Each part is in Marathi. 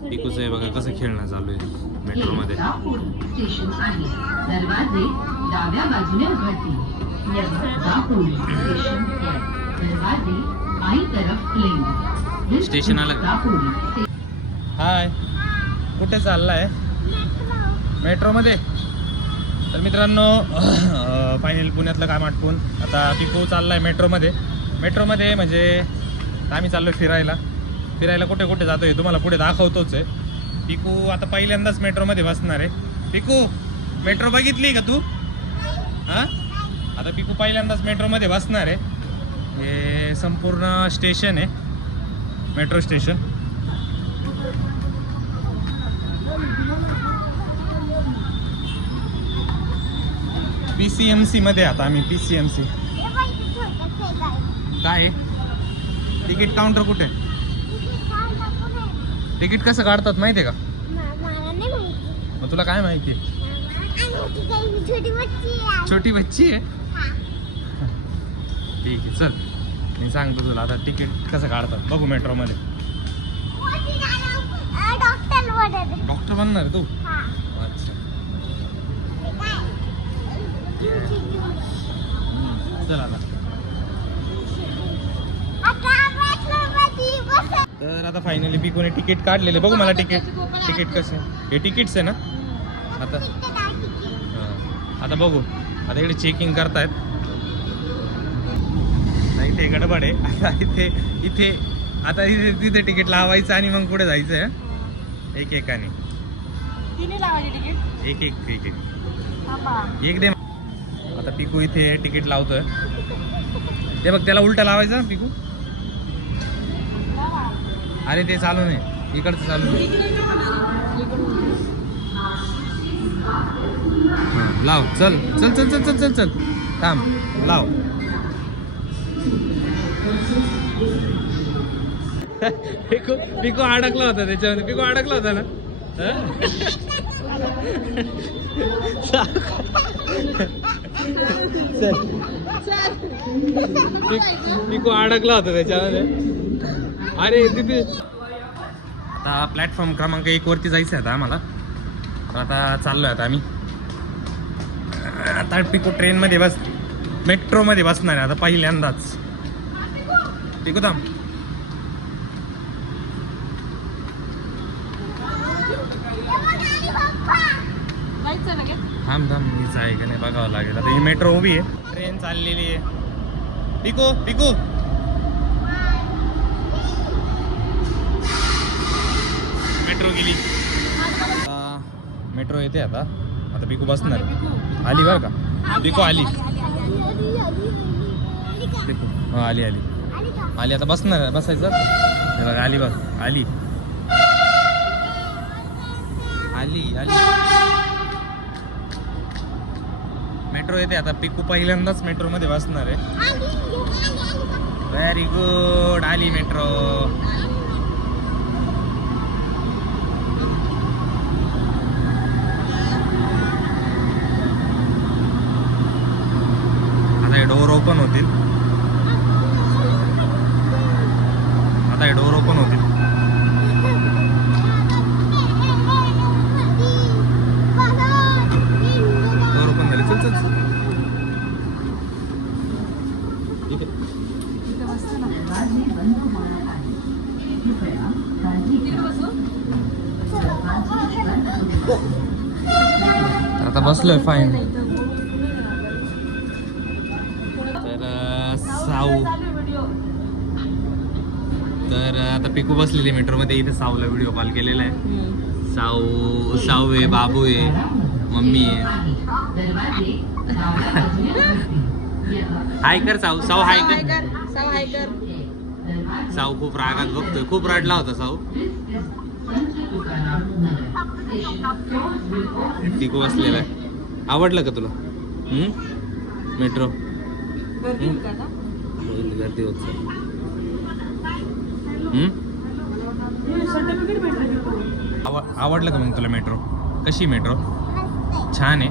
पिकूचं आहे बघा कसं खेळणं चालू आहे मेट्रो मध्ये. स्टेशन आहे. दरवाजे डाव्या बाजूने उघडतील. दापोली स्टेशन है. दरवाजे बाई तरफ खुलेंगे. स्टेशन आलं. दापोली. हाय, कुठे चाललाय? मेट्रो मध्ये. तर मित्रांनो फायनल पुण्यातलं काम आटपून आता पिकू चाललाय मेट्रोमध्ये. मेट्रोमध्ये म्हणजे आम्ही चाललोय फिरायला कुठे कुठे जातोय तुम्हाला पुढे दाखवतोच आहे. पिकू आता पहिल्यांदाच मेट्रोमध्ये बसणार आहे. पिकू मेट्रो बघितली का तू? हां, आता पिकू पहिल्यांदाच मेट्रोमध्ये बसणार आहे. हे संपूर्ण स्टेशन आहे, मेट्रो स्टेशन. PCMC मध्ये आता आम्ही. PCMC काय? तिकीट काउंटर कुठे? तिकीट कसं काढतात माहितीये का? मग तुला काय माहिती? छोटी बच्ची आहे. ठीक आहे, चल मी सांगतो तुला आता तिकीट कसं काढतात. बघू मेट्रो मध्ये. डॉक्टर बनणार आहे तू? अच्छा, चल आता. तर आता फायनली पिकूने तिकीट काढलेले. बघू मला तिकीट कसे. हे तिकीट्स आहे ना आता. आता बघू. आता इकडे चेकिंग करतायत. इथे गडबड आहे. आता इथे आता तिथे तिकीट लावायचं आणि मग पुढे जायचं आहे. एकाने एक दे. आता पिकू इथे तिकीट लावतोय. ते बघ, त्याला उलटा लावायचं पिकू. अरे ते चालू नाही, इकडचं चालू नाही. हां, लाव. चल चल चल चल चल चल चल थांब, लाव. पिकू अडकला होता त्याच्यामध्ये. पिकू अडकला होता ना. पिकू अडकला होता त्याच्यामध्ये. अरे तिथे आता प्लॅटफॉर्म क्रमांक 1 वरती जायचं आहे आता आम्हाला. तर आता चाललोय आता आम्ही. आता पिकू ट्रेनमध्ये मेट्रोमध्ये बसणार आहे आता पहिल्यांदाच. पिकू थांब. थांब मीच आहे का नाही बघावं लागेल. आता ही मेट्रो उभी आहे, ट्रेन चाललेली आहे. पिकू मेट्रो गेली. मेट्रो येते आता. आता पिकू बसणार. आली बरं का पिकू, आली. पिकू हो, आली. आता बसणार. बसायचं बघा. आली बघ, आली. मेट्रो येते आता. पिकू पहिल्यांदाच मेट्रो मध्ये बसणार आहे. Very good. आली मेट्रो. आता हे डोर ओपन होतील. डोर ओपन झाले. चल ठीक आहे. आता बसलोय फाईन. तर आता पिकू बसलेली मेट्रोमध्ये. इथे साऊला व्हिडिओ कॉल केलेला आहे. साऊ आहे, बाबू आहे, मम्मी आहे. हाय कर साऊ. हाय कर. साऊ खूप रागात बघतोय. खूप रडला होता साऊ. पिकू बसलेला आहे. आवडलं का तुला मेट्रो? गर्दी होत. आवडलं का मग तुला मेट्रो? कशी मेट्रो? छान आहे.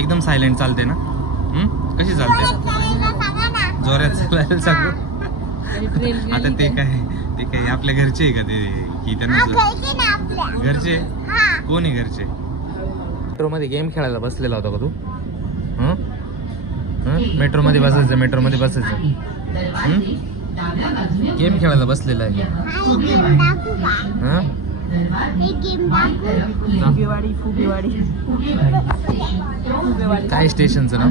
एकदम सायलेंट चालते ना. कशी चालते? जोरात चालायला सांगू. आता ते काही आपल्या घरचे आहे का ते की त्यांना घरचे कोण आहे घरचे? मेट्रो मध्ये गेम खेळायला बसलेला होता का तू? मेट्रो मध्ये बसायचं, मेट्रो मध्ये बसायचं, गेम खेळायला बसलेला आहे. काय स्टेशनचं नाव?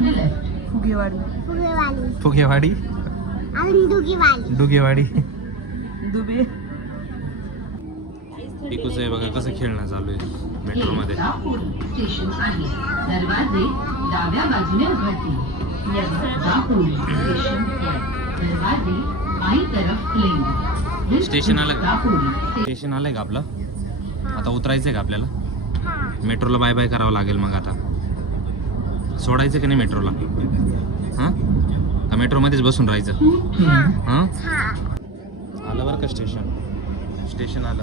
फुगेवाडी, डुगेवाडी. पिकूच आहे बघा कसं खेळणं चालू आहे मेट्रो मध्ये. स्टेशन आहे, दरवाजे डाव्या बाजूने उघडतील. दापोली स्टेशन है, दरवाजे बाई तरफ खुलेंगे. स्टेशन आलं, दापोली स्टेशन आलंय का आपलं? आता उतरायचंय का आपल्याला? मेट्रोला बाय बाय करावं लागेल मग आता. सोडायचं की नाही मेट्रोला? हां का मेट्रोमध्येच बसून राहायचं? हां आलं बरं का स्टेशन, स्टेशन आलं.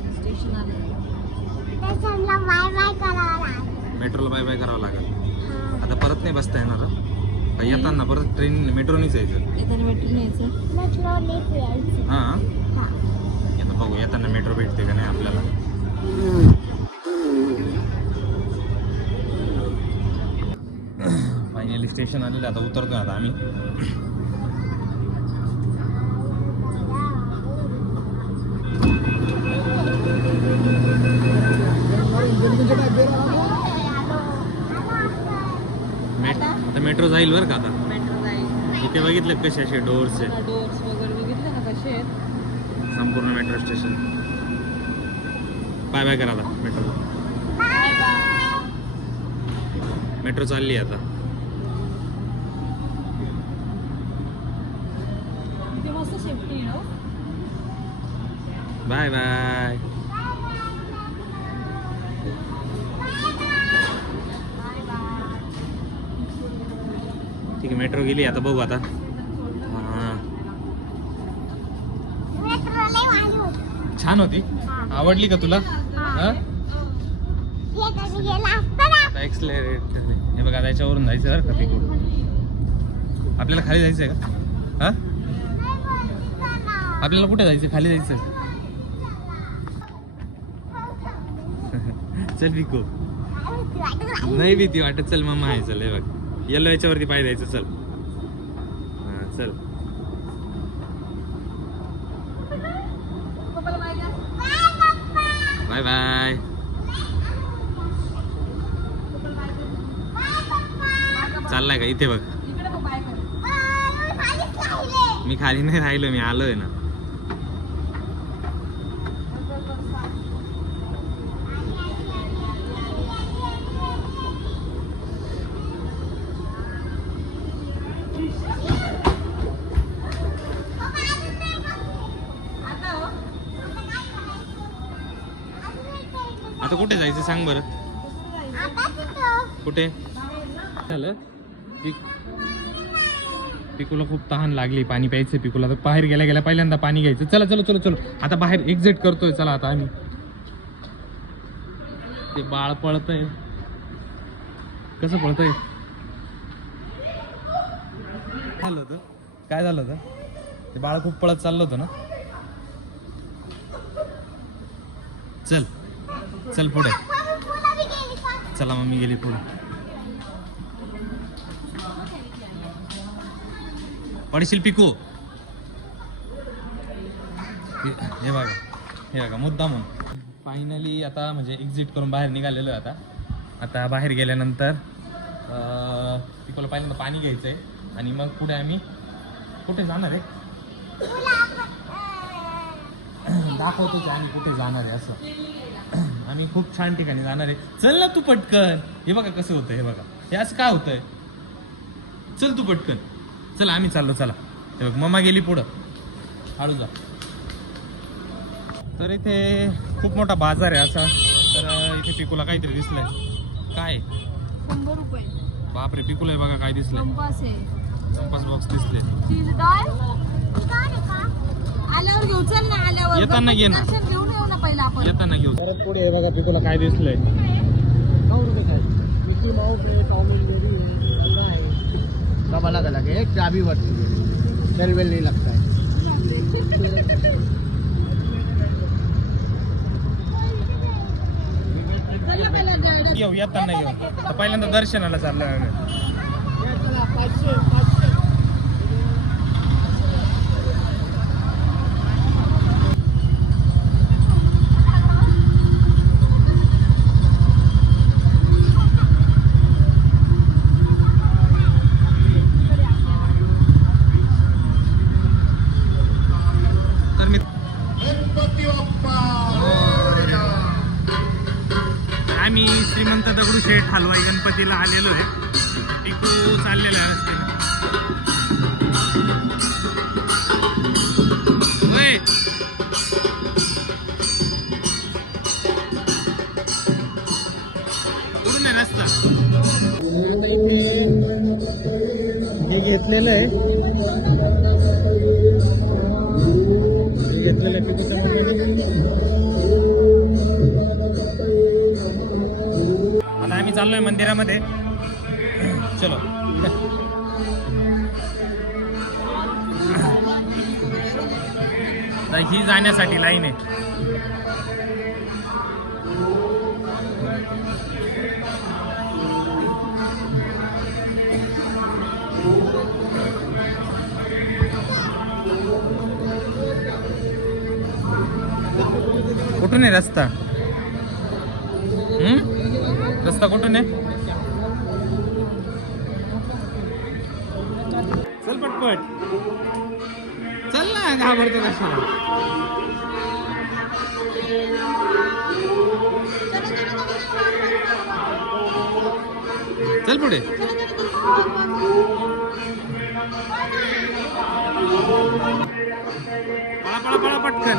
मेट्रोला बाय बाय करावं लागेल. आता परत नाही बसता येणार का? येताना परत ट्रेन मेट्रोनीच यायचं? हां आता बघू येताना मेट्रो भेटते का नाही आपल्याला. फायनली स्टेशन आलेलं, आता उतरतोय आता आम्ही. आता मेट्रो जाईल बरं का आता. इथे बघितले कसे असे डोर्स आहेत, डोर्स वगैरे बघितले ना कसे आहेत. संपूर्ण मेट्रो स्टेशन. बाय बाय करा आता मेट्रो. मेट्रो चालली आता. इथे मस्त सेफ्टी आहे. Bye bye. ठीक आहे मेट्रो गेली आता. बघू आता. छान होती, आवडली का तुला? एक्सलेटर हे बघा त्याच्यावरून जायचं बरं का पिकू. आपल्याला खाली जायचं आहे का? हा आपल्याला कुठे जायचं? खाली जायचं. चल पिकू. नाही भीती वाटत. चल मम्मा आहे. चल हे बघ येलो याच्यावरती पाय द्यायचं. चल हां चल. Bye bye. चाललाय का? इथे बघ. मी खाली नाही राहिलो, मी आलोय ना. आता कुठे जायचं सांग बरं? कुठे झालं? पिकूला खूप तहान लागली, पाणी प्यायचं पिकूला. तर बाहेर गेल्या गेल्या पहिल्यांदा पाणी घ्यायचं. चला चलो चलो चलो आता बाहेर एक्झिट करतोय. चला आता आम्ही. ते बाळ पळतय. कसं पळतय? झालं होतं काय झालं होतं? ते बाळ खूप पळत चाललं होतं ना. चल चल पुढे. चला मम्मी गेली पुढे. पडशील पिकू. हे बघा मुद्दा म्हणून. फायनली आता म्हणजे एक्झिट करून बाहेर निघालेलो आहे. आता बाहेर गेल्यानंतर पिकूला पहिल्यांदा पाणी घ्यायचं आहे आणि मग पुढे आम्ही कुठे जाणार आहे दाखवतो की आम्ही कुठे जाणार आहे. असं आम्ही खूप छान ठिकाणी जाणार आहे. चल ना तू पटकन. हे बघा कसं होतं. हे बघा हे असं काय होतंय. चल तू पटकन. चला आम्ही चाललो. चला हे बघ मम्मा गेली पुढं. हळू जा. तर इथे खूप मोठा बाजार आहे असा. तर इथे पिकूला काहीतरी दिसलंय. काय? 100 रुपये. बापरे पिकूला आहे बघा काय दिसलंय. कंपास आहे. कंपास बॉक्स दिसले. आल्यावर घेऊ. चल ना आल्यावर. येताना घे ना. दर्शन घेऊन येऊ ना पहिला आपण. येताना घेऊ. परत पुढे हे बघा पिकूला काय दिसलंय. सब अलग अलग है. चाबी वर्ती है. सेल वेल नहीं लगता है. येऊ येताना येऊ तर पहिल्यांदा दर्शनाला चाललो आम्ही. तर मी आम्ही श्रीमंत दगडूशेठ हलवाई गणपतीला आलेलो आहे. टिकू चाललेला आहे रस्त्याने. होय. कुठून आहे रस्ता? हे घेतलेलं आहे. घेतलेलं टिकूचं आता आम्ही चाललोय मंदिरामध्ये. चलो आता ही जाण्यासाठी लाईन आहे. कुठून आहे रस्ता? रस्ता कुठून आहे? चल पटपट चल ना, घाबरतो कशाला? चल पुढे. पळा पळा पळा पटकन.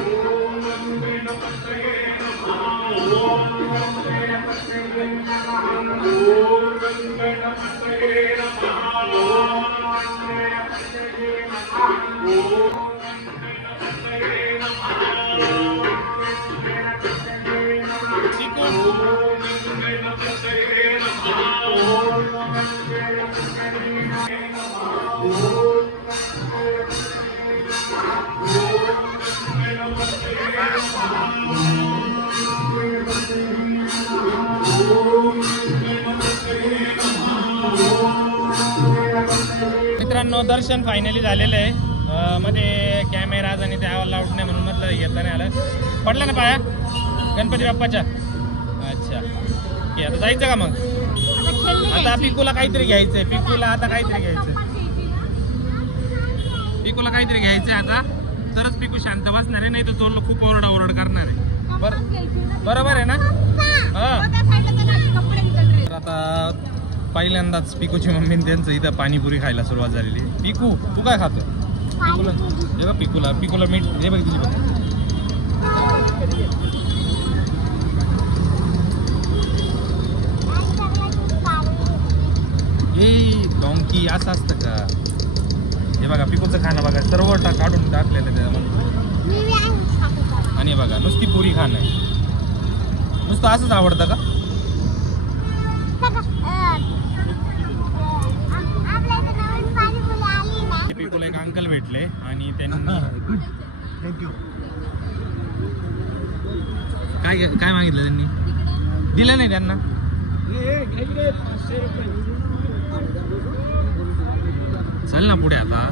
मित्रांनो दर्शन फायनली झालेलं आहे. मध्ये कॅमेराज आणि त्या अलाउड नाही म्हणून म्हटलं घेता नाही आलं. पडलं ना पाया गणपती बाप्पाच्या? अच्छा ओके. आता जायचं का मग? आता पिकूला काहीतरी घ्यायचंय. पिकूला आता काहीतरी घ्यायचंय. पिकूला काहीतरी घ्यायचंय आता, तरच पिकू शांत बसणार आहे, नाही तर तो खूप ओरड करणार आहे. बरोबर आहे ना? हा. तर आता पहिल्यांदाच पिकूची मम्मी त्यांचं इथं पाणीपुरी खायला सुरुवात झालेली. पिकू तू काय खातो? पिकूला हे बघ, पिकूला मीठ हे बघ दिली बघ. हे डॉंकी असं असतं का? हे बघा पिकूचं खाणं बघा, सर्व काढून टाकलेलं त्याच्यामध्ये. आणि बघा नुसती पुरी खाणं आहे. नुसतं असंच आवडतं का? पिकूला एक अंकल भेटले आणि त्यांनी थँक्यू. काय मागितलं त्यांनी? दिलं नाही त्यांना. चल ना पुढे आता.